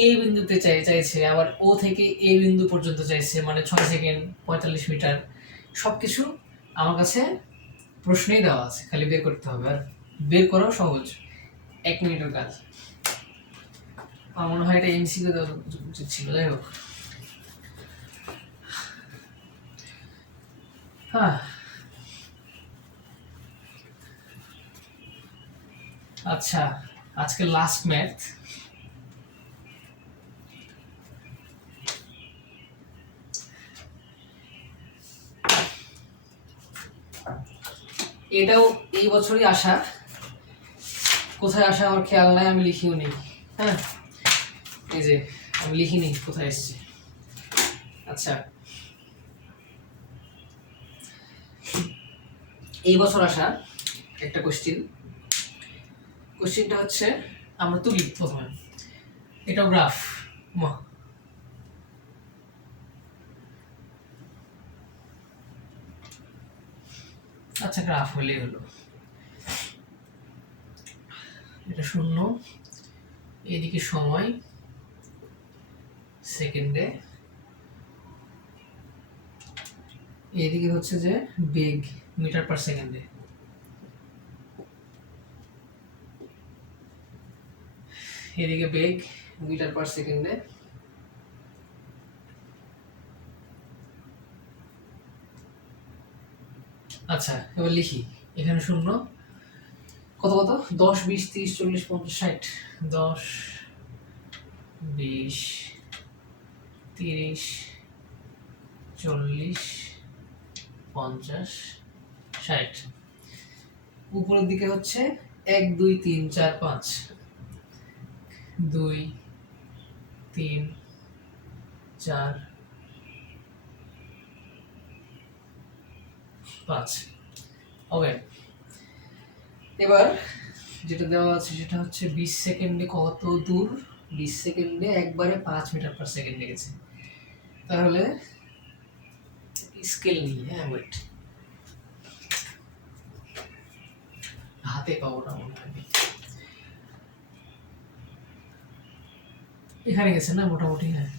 এ বিন্দুতে চাইছে, আবার ও থেকে এ বিন্দু পর্যন্ত চাইছে, মানে 6 সেকেন্ড, 45 মিটার, সব কিছু আমার কাছে প্রশ্নেই দেওয়া আছে, খালি বের করতে হবে। আর বের করাও সহজ, 1 মিনিটের কাজ। আমার মনে হয় এটা এমসিকিউ দেওয়া উচিত ছিল, যাই হোক। হ্যাঁ, আচ্ছা, আজকে লাস্ট ম্যাথ। এটাও এই বছরই আসা, কোথায় আসা আমার খেয়াল নাই, আমি লিখিও নি। হ্যাঁ, এই যে আমি লিখিনি কোথায় এসছে। আচ্ছা, এই বছর আসা একটা কোশ্চেনটা হচ্ছে, আমরা তুলি প্রথমে, এটাও গ্রাফ। আচ্ছা, গ্রাফ হলেই হলো। এটা 0, এদিকে সময় সেকেন্ডে, এদিকে হচ্ছে যে বেগ মিটার পার সেকেন্ডে। এদিকে বেগ মিটার পার সেকেন্ডে। আচ্ছা, এবার লিখি, এখানে 0, কত কত, 10, 20, 30, 40, 50, 60, 10, 20, 30, 40, 50, 60। উপরের দিকে হচ্ছে 1 2 3 4 5, 2 3 4 5। ওকে, এবার যেটা দেওয়া আছে সেটা হচ্ছে 20 সেকেন্ডে কত দূর। 20 সেকেন্ডে একবারে 5 মিটার পার সেকেন্ডে গেছে। তাহলে স্কেল নিই, হ্যাঁ ওয়েট, হাতে পাবো না মনে হয়, এখানে গেছে না মোটামুটি, হ্যাঁ।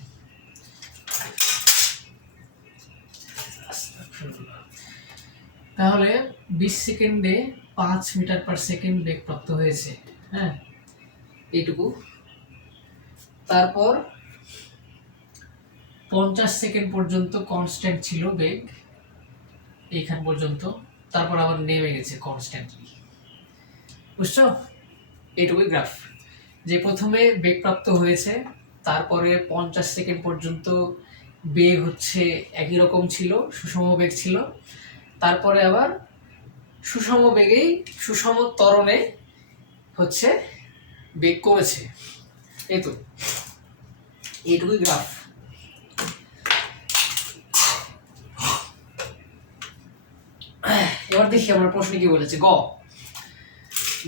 তাহলে 20 সেকেন্ডে 5 মিটার পার সেকেন্ড বেগ প্রাপ্ত হয়েছে, হ্যাঁ, এইটুকু। তারপর 50 সেকেন্ড পর্যন্ত কনস্ট্যান্ট ছিল বেগ এইখান পর্যন্ত, তারপর আবার নেমে গেছে কনস্ট্যান্টলি, বুঝছো? এইটুকুই গ্রাফ, যে প্রথমে বেগ প্রাপ্ত হয়েছে, তারপরে 50 সেকেন্ড পর্যন্ত বেগ হচ্ছে একই রকম ছিল, সুষম বেগ ছিল, তারপরে আবার সুষম বেগেই সুষম ত্বরণে হচ্ছে বেগ কমেছে। এই তো এইটুকুই গ্রাফ। এবার দেখি আমার প্রশ্ন কি বলেছে।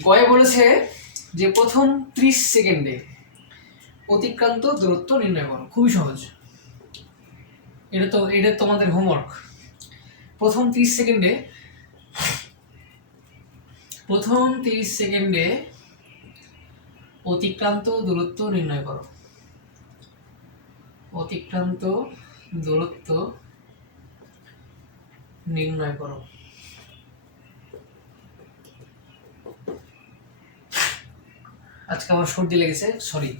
গয়ে বলেছে যে প্রথম 30 সেকেন্ডে অতিক্রান্ত দূরত্ব নির্ণয় করো। খুবই সহজ, এটা তোমাদের হোমওয়ার্ক। প্রথম 30 সেকেন্ডে অতিক্রান্ত দূরত্ব নির্ণয় করো। অতিক্রান্ত দূরত্ব নির্ণয় করো। আজকে আমার সর্দি লেগেছে, সরি।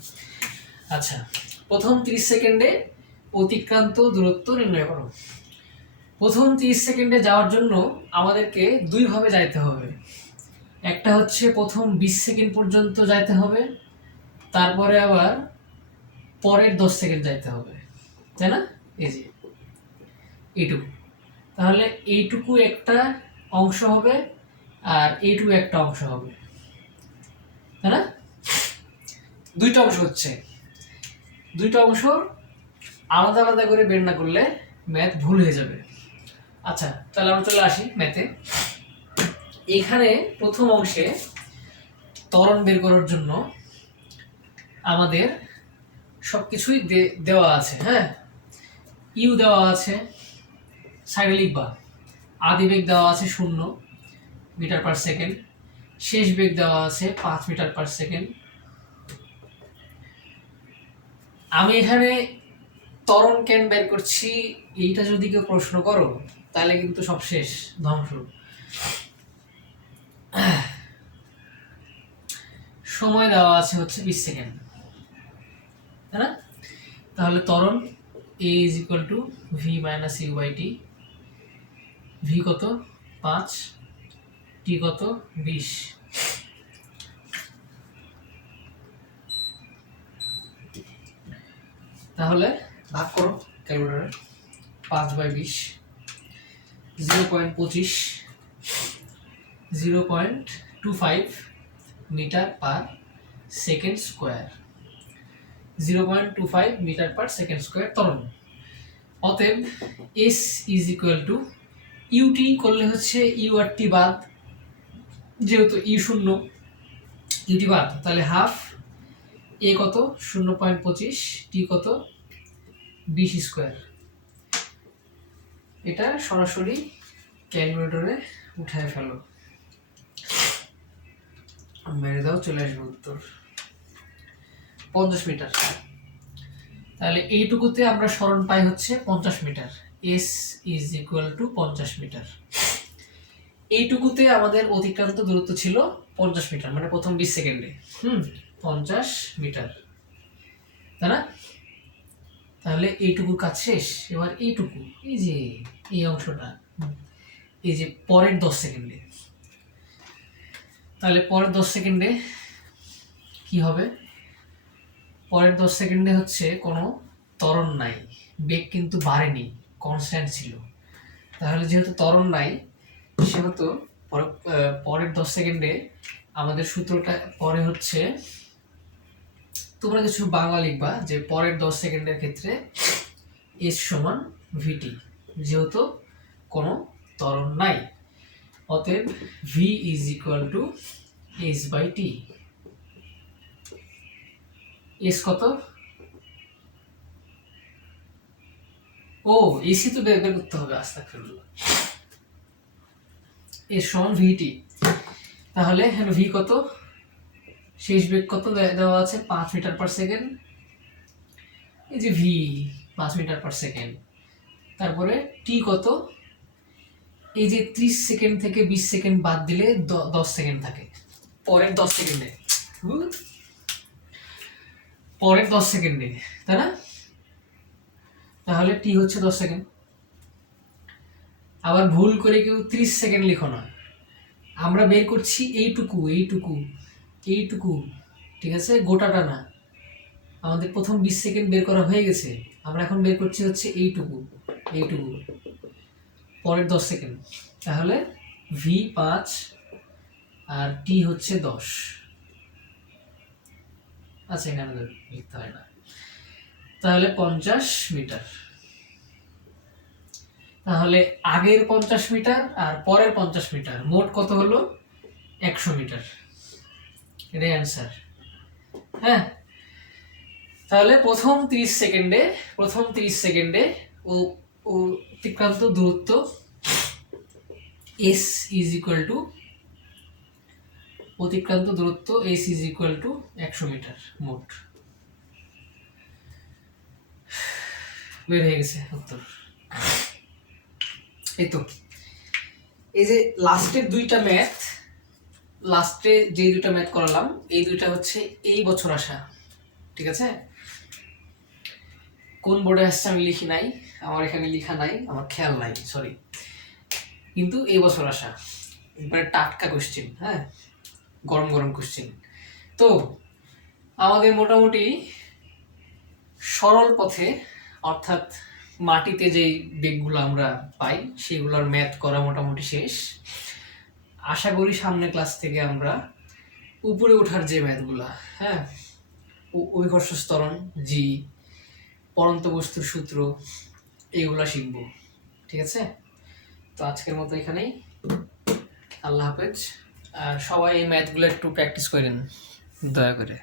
আচ্ছা, প্রথম 30 সেকেন্ডে অতিক্রান্ত দূরত্ব নির্ণয় করো। প্রথম 30 সেকেন্ডে যাওয়ার জন্য আমাদেরকে দুইভাবে যাইতে হবে। একটা হচ্ছে প্রথম 20 সেকেন্ড পর্যন্ত যাইতে হবে, তারপরে আবার পরের 10 সেকেন্ড যাইতে হবে, তাই না? এই যে এইটুকু, তাহলে এইটুকু একটা অংশ হবে আর এইটুকু একটা অংশ হবে, তাই না? দুইটা অংশ হচ্ছে, দুইটা অংশ আলাদা আলাদা করে বের না করলে ম্যাথ ভুল হয়ে যাবে। আচ্ছা, তাহলে আমরা চলে আসি ম্যাথে। এখানে প্রথম অংশে ত্বরণ বের করার জন্য আমাদের সবকিছুই দেওয়া আছে, হ্যাঁ। ইউ দেওয়া আছে, সাইডে লিখবা। আদি বেগ দেওয়া আছে 0 মিটার পার সেকেন্ড, শেষ বেগ দেওয়া আছে 5 মিটার পার সেকেন্ড। আমি এখানে ত্বরণ কেন বের করছি এইটা যদি কেউ প্রশ্ন করো তাহলে কিন্তু সব শেষ, ধ্বংস। সময় দেওয়া আছে হচ্ছে 20 সেকেন্ড, তাই না? তাহলে ত্বরণ a is equal to v minus u by t। v কত 5, t কত 20। তাহলে ভাগ করো ক্যালকুলেটরে, 5/20, 0.25, 0.25 metre per second square, 0.25 metre per second square ত্বরণ। অতএব s is equal to u t করলে হচ্ছে ইউ আর টি বাদ, যেহেতু ইউ 0, ইউটি বাদ, তাহলে হাফ এ কত 0.25, টি কত 20 স্কোয়ার। এটা সরাসরি ক্যালকুলেটরে উঠায় ফেলো, মেরে দাও, চলে আসবে উত্তর 50 মিটার। তাহলে এইটুকুতে আমরা সরণ পাই হচ্ছে 50 metre, s is equal to 50 metre. এইটুকুতে আমাদের অতিক্রান্ত দূরত্ব ছিল 50 মিটার, মানে প্রথম 20 সেকেন্ডে 50 মিটার, তাই না? তাহলে এইটুকুর কাজ শেষ। এবার এইটুকু, এই যে এই অংশটা, এই যে পরের 10 সেকেন্ডে, তাহলে পরের 10 সেকেন্ডে কি হবে? পরের 10 সেকেন্ডে হচ্ছে কোনো ত্বরণ নাই, বেগ কিন্তু বাড়েনি, কনস্ট্যান্ট ছিল। তাহলে যেহেতু ত্বরণ নাই, সেহেতু পরের 10 সেকেন্ডে আমাদের সূত্রটা পরে হচ্ছে, তোমরা কিছু বাংলা লিখবা যে পরের 10 সেকেন্ডের ক্ষেত্রে এস সমান ভিটি, যেহেতু কোনো ত্বরণ নাই। অতএব V is equal to S by T. S কত? ও এসি তো বের করতে হবে, আস্তাগফিরুল্লাহ। এস সমান ভিটি। তাহলে এখানে ভি কত? শেষ বেগ কত দেওয়া আছে? 5 মিটার পার সেকেন্ড। এই যে ভি 5 মিটার পার সেকেন্ড। তারপরে টি কত? এই যে 30 সেকেন্ড থেকে 20 সেকেন্ড বাদ দিলে 10 সেকেন্ড থাকে পরের 10 সেকেন্ডে, পরের 10 সেকেন্ডে, তাই না? তাহলে টি হচ্ছে 10 সেকেন্ড। আবার ভুল করে কেউ 30 সেকেন্ড লিখো না, আমরা বের করছি এইটুকু এইটুকু এইটুকু, ঠিক আছে? গোটাটা না। আমাদের প্রথম 20 সেকেন্ড বের করা হয়ে গেছে, আমরা এখন বের করছি হচ্ছে এইটুকু এইটুকু, পরের 10 সেকেন্ড। তাহলে ভি 5 আর টি হচ্ছে 10। আচ্ছা, এখানে লিখতে হয় না। তাহলে 50 মিটার। তাহলে আগের 50 মিটার আর পরের 50 মিটার মোট কত হলো? 100 মিটার। এটাই অ্যান্সার। হ্যাঁ, তাহলে প্রথম 30 সেকেন্ডে ও অতিক্রান্ত দূরত্ব এস ইজ ইকুয়াল টু, অতিক্রান্ত দূরত্ব s is equal to 100 metre মোট। বের হয়ে গেছে উত্তর। এই তো, এই যে লাস্টের দুইটা ম্যাথ, লাস্টে যে দুইটা ম্যাথ করালাম, এই দুইটা হচ্ছে এই বছর আসা, ঠিক আছে? কোন বোর্ডে আসছে আমি লিখি নাই, আমার এখানে লেখা নাই, আমার খেয়াল নাই, সরি। কিন্তু এই বছর আসা একবারে টাটকা কোশ্চেন, হ্যাঁ, গরম গরম কোশ্চেন। তো আমাদের মোটামুটি সরল পথে, অর্থাৎ মাটিতে যেই বেগগুলো আমরা পাই সেগুলোর ম্যাথ করা মোটামুটি শেষ। আশা করি সামনে ক্লাস থেকে আমরা উপরে ওঠার যে ম্যাথগুলা, হ্যাঁ, অভিকর্ষ ত্বরণ, জি, পরন্ত বস্তুর সূত্র, এইগুলা শিখব, ঠিক আছে? তো আজকের মতো এখানেই, আল্লাহ হাফেজ। আর সবাই এই ম্যাথগুলো একটু প্র্যাকটিস করেন দয়া করে।